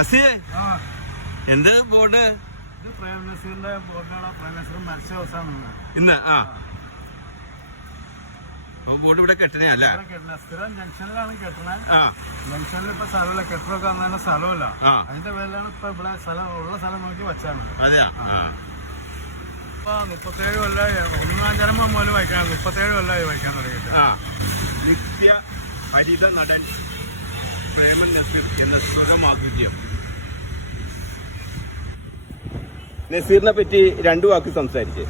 അസി എന്താ ബോർഡ്? പ്രേം ബോർഡിനാണ് പ്രേം ഇന്ന്. ആ. ബോർഡ് ഇവിടെ കെട്ടണേ അല്ല? സ്ഥിരം ജംഗ്ഷനിലാണ് കെട്ടണേ. ആ. ജംഗ്ഷനിൽ ഇപ്പൊ സ്ഥലമില്ല. കെട്ടിടമൊക്കെ സ്ഥലമില്ല. അതിന്റെ പേരിലാണ് ഇപ്പൊ ഇവിടെ സ്ഥലം ഉള്ള സ്ഥലം നോക്കി വെച്ചാണ്. അതെയാ? ആ. ഇപ്പൊ മുപ്പത്തേഴ് കൊല്ലമായി ഒന്നാം ജന്മം മുതൽ വായിക്കാൻ മുപ്പത്തേഴ് കൊല്ലമായി വായിക്കാൻ തുടങ്ങിയിട്ട്. നിത്യ ഹരിത നടൻ പ്രേമൻ നസീർ എന്ന സുഖമാധുര്യം. നസീറിനെ പറ്റി രണ്ടു വാക്ക് സംസാരിച്ച്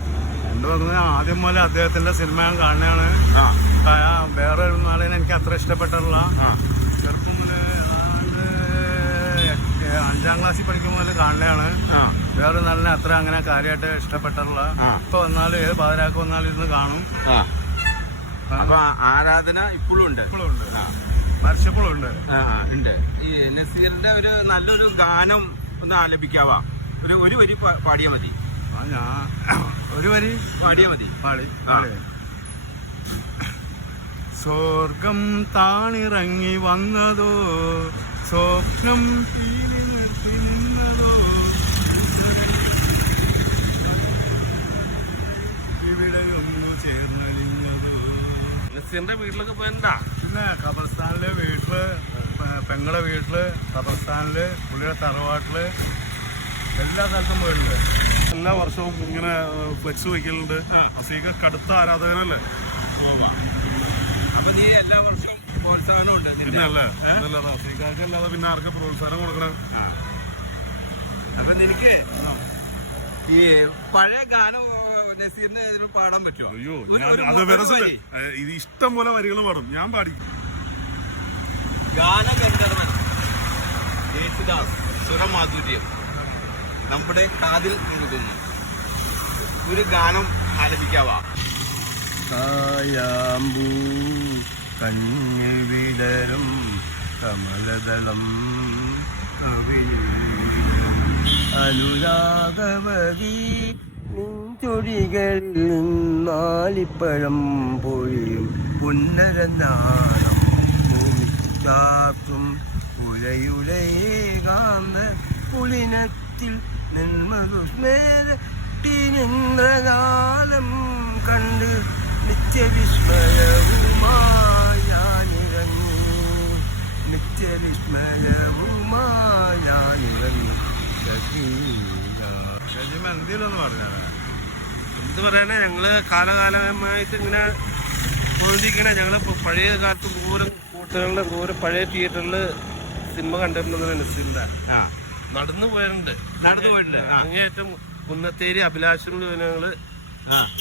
ആദ്യം പോലെ അദ്ദേഹത്തിന്റെ സിനിമ ഞാൻ ആ, വേറെ ഒരു നാളെ എനിക്ക് അത്ര ഇഷ്ടപ്പെട്ടുള്ള ചെറുപ്പം അഞ്ചാം ക്ലാസ്സിൽ പഠിക്കുമ്പോൾ മുതൽ ആ. വേറെ നാളിനെ അത്ര അങ്ങനെ കാര്യമായിട്ട് ഇഷ്ടപ്പെട്ടുള്ള. ഇപ്പൊ വന്നാലും ഏത് പാതിരാക്ക് വന്നാലും ഇരുന്ന് കാണും. അപ്പൊ ആരാധന ഇപ്പോഴും ഉണ്ട്. ഇപ്പോഴും ഉണ്ട്. മരിച്ചപ്പോഴും ഉണ്ട്. ഉണ്ട്. ഈ നസീറിന്റെ ഒരു നല്ലൊരു ഗാനം ഒന്ന് ആലപിക്കാവാ? ഒരു ഒരു വരി പാ- പാടിയാ മതി. ഒരു വരി പാടിയാ മതി. പാടി. സ്വർഗം താണിറങ്ങി വന്നതോ? സ്വപ്നം നസീറിന്റെ വീട്ടിലൊക്കെ പോയെന്താ? പിന്നെ ഖബർസ്ഥാനിൽ വീട്ടിൽ പെങ്ങളുടെ പെങ്ങളെ വീട്ടിൽ ഖബർസ്ഥാനിൽ പുള്ളിയുടെ തറവാട്ടിൽ എല്ലാ സ്ഥലത്തും പോയിട്ടുണ്ട്. എല്ലാ വർഷവും ഇങ്ങനെ ഫ്ലെക്സ് വയ്ക്കലുണ്ട്. അസീക കടുത്ത ആരാധകനല്ലേ? അപ്പൊ നീ എല്ലാ വർഷവും പ്രോത്സാഹനമുണ്ട് നിന്റെ. പിന്നെ അല്ലേ? അതല്ലാതെ അസീകാക്ക് അല്ലാതെ പിന്നെ ആർക്ക് പ്രോത്സാഹനം കൊടുക്കണം. അപ്പൊ നിനക്ക് ഈ പഴയ ഗാനം നസീറിന്റെ പാടാൻ പറ്റുമോ അയ്യോ അത് മുപ്പത് ഇത് ഇഷ്ടം പോലെ വരികൾ പാടും. ഞാൻ പാടി. ഗാനഗന്ധർവൻ യേശുദാസ് സുരമാധുര്യം. നമ്മുടെ കാതിൽ മുഴുകുന്നു. ഒരു ഗാനം ആലപിക്കാവാ. കായാമ്പൂ കഞ്ഞി വിടരും കമലദളം അനുരാഗവതി ചൊടികളിൽ നിന്നാലിപ്പഴം പൊഴിയും. പുന്നരനാളം ചാത്തും കാന്ന് പുളിനത്തിൽ നിന്മതുസ്മേരട്ടിനിന്ദ്രകാലം കണ്ട് നിത്യവിസ്മയവുമായി ഞാനിറങ്ങി നിത്യവിസ്മയവുമായി ഞാനിറങ്ങി എന്തെങ്കിലൊന്ന് പറഞ്ഞാൽ എന്ത് പറയണേ? ഞങ്ങൾ കാലകാലമായിട്ട് ഇങ്ങനെ പൊഴുതിക്കണേ ഞങ്ങൾ പഴയ കാലത്ത് ദൂരം കൂട്ടുകളുടെ ദൂരം പഴയ തിയേറ്ററിൽ സിനിമ കണ്ടിട്ടുണ്ടെന്ന് ആ. നടന്നു പോയിട്ടുണ്ട്. നടന്നു പോയിട്ടുണ്ട്. അങ്ങേറ്റം അങ്ങേയറ്റം കുന്നത്തേരി അഭിലാഷിലും ഞങ്ങൾ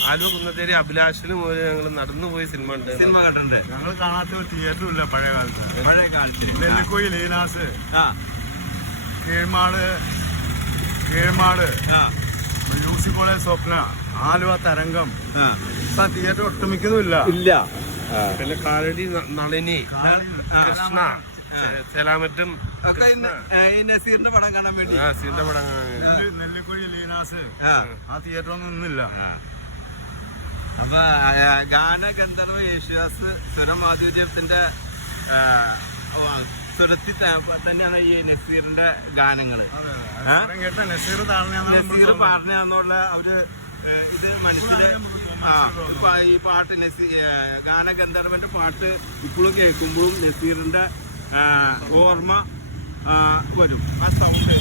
ആലു കുന്നത്തേരി അഭിലാഷിലും മുതൽ ഞങ്ങൾ നടന്നു പോയി സിനിമ ഉണ്ട് സിനിമ കണ്ടിട്ടുണ്ട്. ഞങ്ങൾ കാണാത്ത ഒരു തിയേറ്ററും ഇല്ല പഴയ കാലത്ത്. പഴയ കാലത്ത്. നെല്ലിക്കോയി ലീനാസ് ആ. കീഴ്മാട് കീഴ്മാട് ആ. യൂസി കോളേജ് സ്വപ്ന ആലുവ തരംഗം. ആ. ഇപ്പൊ തിയേറ്റർ ഒട്ടുമിക്കതുമില്ല ഇല്ല. പിന്നെ കാലടി നളിനി കൃഷ്ണ. സലാമറ്റും ഒക്കെ നസീറിന്റെ പടം കാണാൻ വേണ്ടി. ആ സീന്റെ പടം നെല്ലി- നെല്ലിക്കുഴി ലീനാസ്. ആ. തിയേറ്റർ ഒന്നും ഇന്നില്ല. അപ്പൊ ഗാന ഗാനഗന്ധർവ യേശുദാസ് സ്വരമാധുര്യത്തിന്റെ മാധുര്യത്തിന്റെ സ്വരത്തിൽ തന്നെയാണ് ഈ നസീറിന്റെ ഗാനങ്ങൾ. നസീർ താഴ്ന്ന നസീർ പറഞ്ഞെന്നുള്ള അവർ ഇത് മനസ്സിലായി. ആ ഈ പാട്ട് നസീ ഗാനഗന്ധർവന്റെ പാട്ട് ഇപ്പോഴും കേൾക്കുമ്പോഴും നസീറിന്റെ ഓർമ്മ വരും. ആ സൗണ്ട്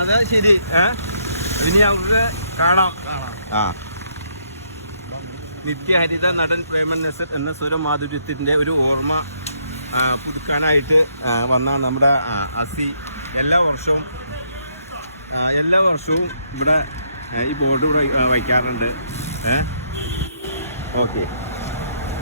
അതാ ശരി. ഇനി അവരുടെ കാണാം. ആ. നിത്യഹരിത നടൻ പ്രേമൻ നസർ എന്ന സ്വരമാധുര്യത്തിന്റെ ഒരു ഓർമ്മ പുതുക്കാനായിട്ട് വന്ന വന്നാണ് നമ്മുടെ അസി. എല്ലാ വർഷവും എല്ലാ വർഷവും ഇവിടെ ഈ ബോർഡ് ഇവിടെ വയ്ക്കാറുണ്ട്. ഏ? ഓക്കെ.